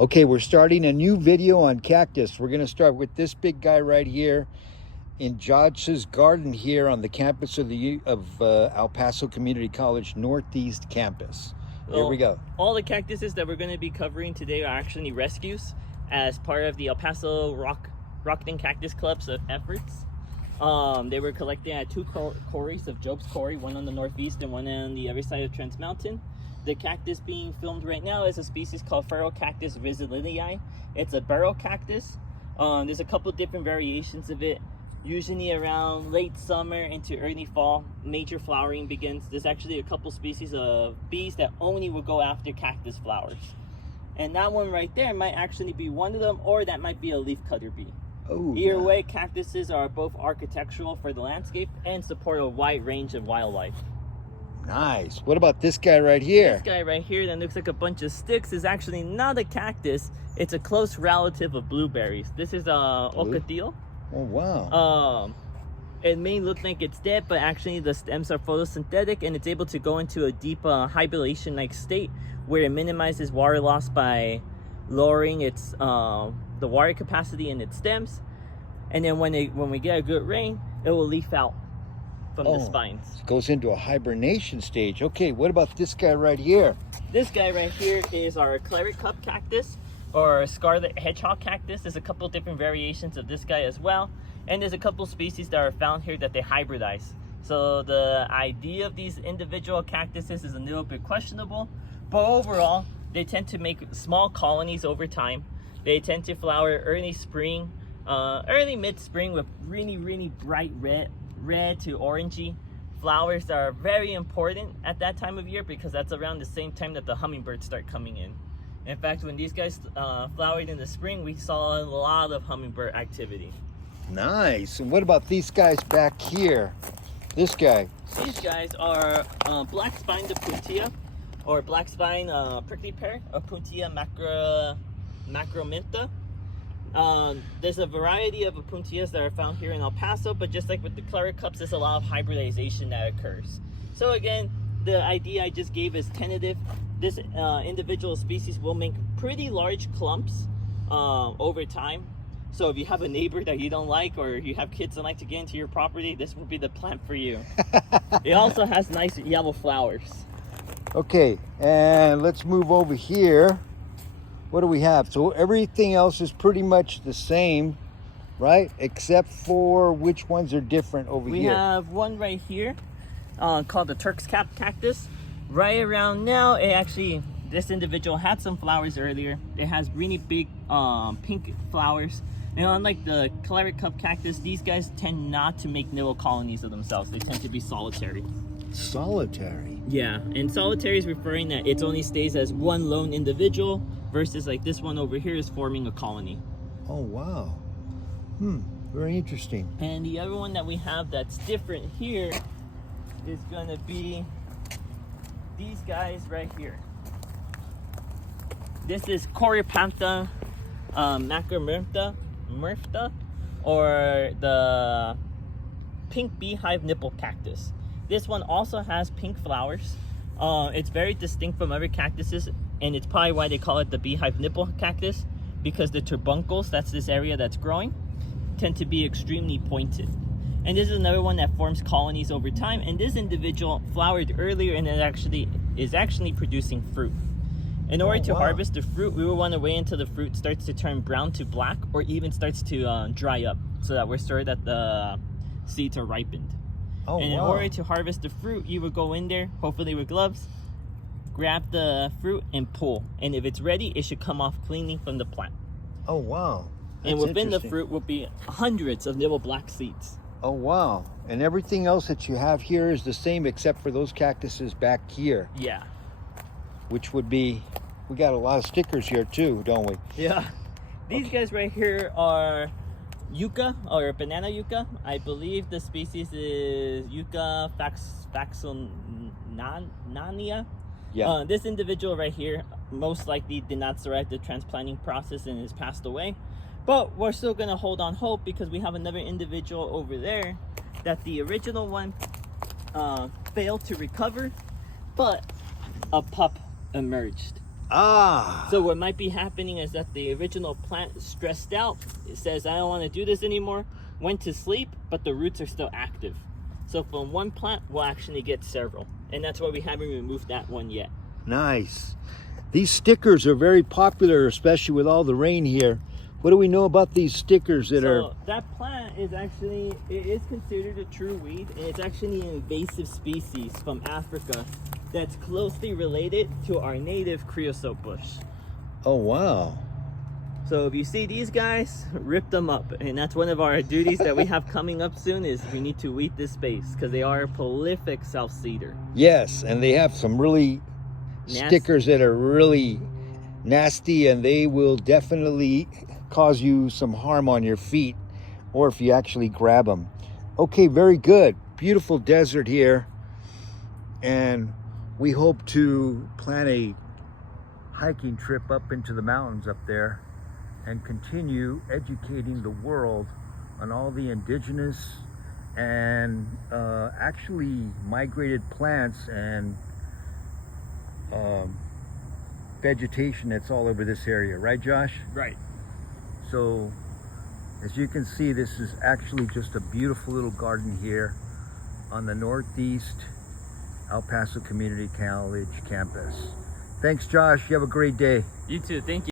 Okay, we're starting a new video on cactus. We're going to start with this big guy right here in Josh's garden here on the campus of El Paso Community College Northeast Campus. Here we go. All the cactuses that we're going to be covering today are actually rescues as part of the El Paso Rocketing Cactus Club's efforts. They were collected at two quarries of Job's Quarry, one on the northeast and one on the other side of Trans Mountain. The cactus being filmed right now is a species called Feral Cactus rizolinii. It's a burrow cactus. There's a couple different variations of it. Usually around late summer into early fall, major flowering begins. There's actually a couple species of bees that only will go after cactus flowers. And that one right there might actually be one of them, or that might be a leafcutter bee. Oh, Either way, cactuses are both architectural for the landscape and support a wide range of wildlife. Nice. What about this guy right here? This guy right here that looks like a bunch of sticks is actually not a cactus. It's a close relative of blueberries. This is a ocadillo. Oh, wow. It may look like it's dead, but actually the stems are photosynthetic and it's able to go into a deep hibernation-like state where it minimizes water loss by lowering its the water capacity in its stems. And then when we get a good rain, it will leaf out from the spines. It goes into a hibernation stage. Okay, what about this guy right here? This guy right here is our claret cup cactus, or scarlet hedgehog cactus. There's a couple different variations of this guy as well, and there's a couple species that are found here that they hybridize. So the idea of these individual cactuses is a little bit questionable, but overall they tend to make small colonies over time. They tend to flower early spring, early mid-spring with really bright red to orangey flowers that are very important at that time of year because that's around the same time that the hummingbirds start coming in. In fact, when these guys flowered in the spring, we saw a lot of hummingbird activity. Nice. And what about these guys back here? This guy. These guys are black spine Opuntia, or black spine prickly pear, Opuntia macromintha. There's a variety of Opuntias that are found here in El Paso, but just like with the claret cups, there's a lot of hybridization that occurs. So again, the idea I just gave is tentative. This individual species will make pretty large clumps over time. So if you have a neighbor that you don't like, or you have kids that like to get into your property, this would be the plant for you. It also has nice yellow flowers. Okay, and let's move over here. What do we have? So everything else is pretty much the same, right? Except for which ones are different over here. We have one right here called the Turk's Cap cactus. Right around now, this individual had some flowers earlier. It has really big pink flowers. And unlike the claret cup cactus, these guys tend not to make little colonies of themselves. They tend to be solitary. Solitary? Yeah, and solitary is referring that it only stays as one lone individual versus like this one over here is forming a colony. Oh, wow. Very interesting. And the other one that we have that's different here is gonna be these guys right here. This is Coryphantha macromyrta, or the pink beehive nipple cactus. This one also has pink flowers. It's very distinct from other cactuses, and it's probably why they call it the beehive nipple cactus, because the turbuncles, that's this area that's growing, tend to be extremely pointed. And this is another one that forms colonies over time, and this individual flowered earlier and it is actually producing fruit. In order to harvest the fruit, we will want to wait until the fruit starts to turn brown to black, or even starts to dry up, so that we're sure that the seeds are ripened. And in order to harvest the fruit, you would go in there, hopefully with gloves, grab the fruit and pull. And if it's ready, it should come off cleanly from the plant. Oh, wow. That's and within the fruit will be hundreds of little black seeds. Oh, wow. And everything else that you have here is the same except for those cactuses back here. Yeah. Which would be, we got a lot of stickers here too, don't we? Yeah. These guys right here are yucca, or banana yucca. I believe the species is Yucca faxonania. Yeah. This individual right here most likely did not survive the transplanting process and has passed away. But we're still gonna hold on hope because we have another individual over there that the original one failed to recover, but a pup emerged. Ah. So what might be happening is that the original plant is stressed out. It says, I don't want to do this anymore. Went to sleep, but the roots are still active. So from one plant, we'll actually get several. And that's why we haven't removed that one yet. Nice. These stickers are very popular, especially with all the rain here. What do we know about these stickers that are... So that plant is actually, it is considered a true weed, and it's actually an invasive species from Africa that's closely related to our native creosote bush. Oh, wow. So if you see these guys, rip them up. And that's one of our duties that we have coming up soon, is we need to weed this space because they are a prolific South cedar. Yes, and they have some really stickers that are really nasty, and they will definitely cause you some harm on your feet, or if you actually grab them. Okay, very good. Beautiful desert here, and we hope to plan a hiking trip up into the mountains up there and continue educating the world on all the indigenous and actually migrated plants and vegetation that's all over this area, right, Josh? Right. So as you can see, this is actually just a beautiful little garden here on the Northeast El Paso Community College campus. Thanks, Josh. You have a great day. You too. Thank you.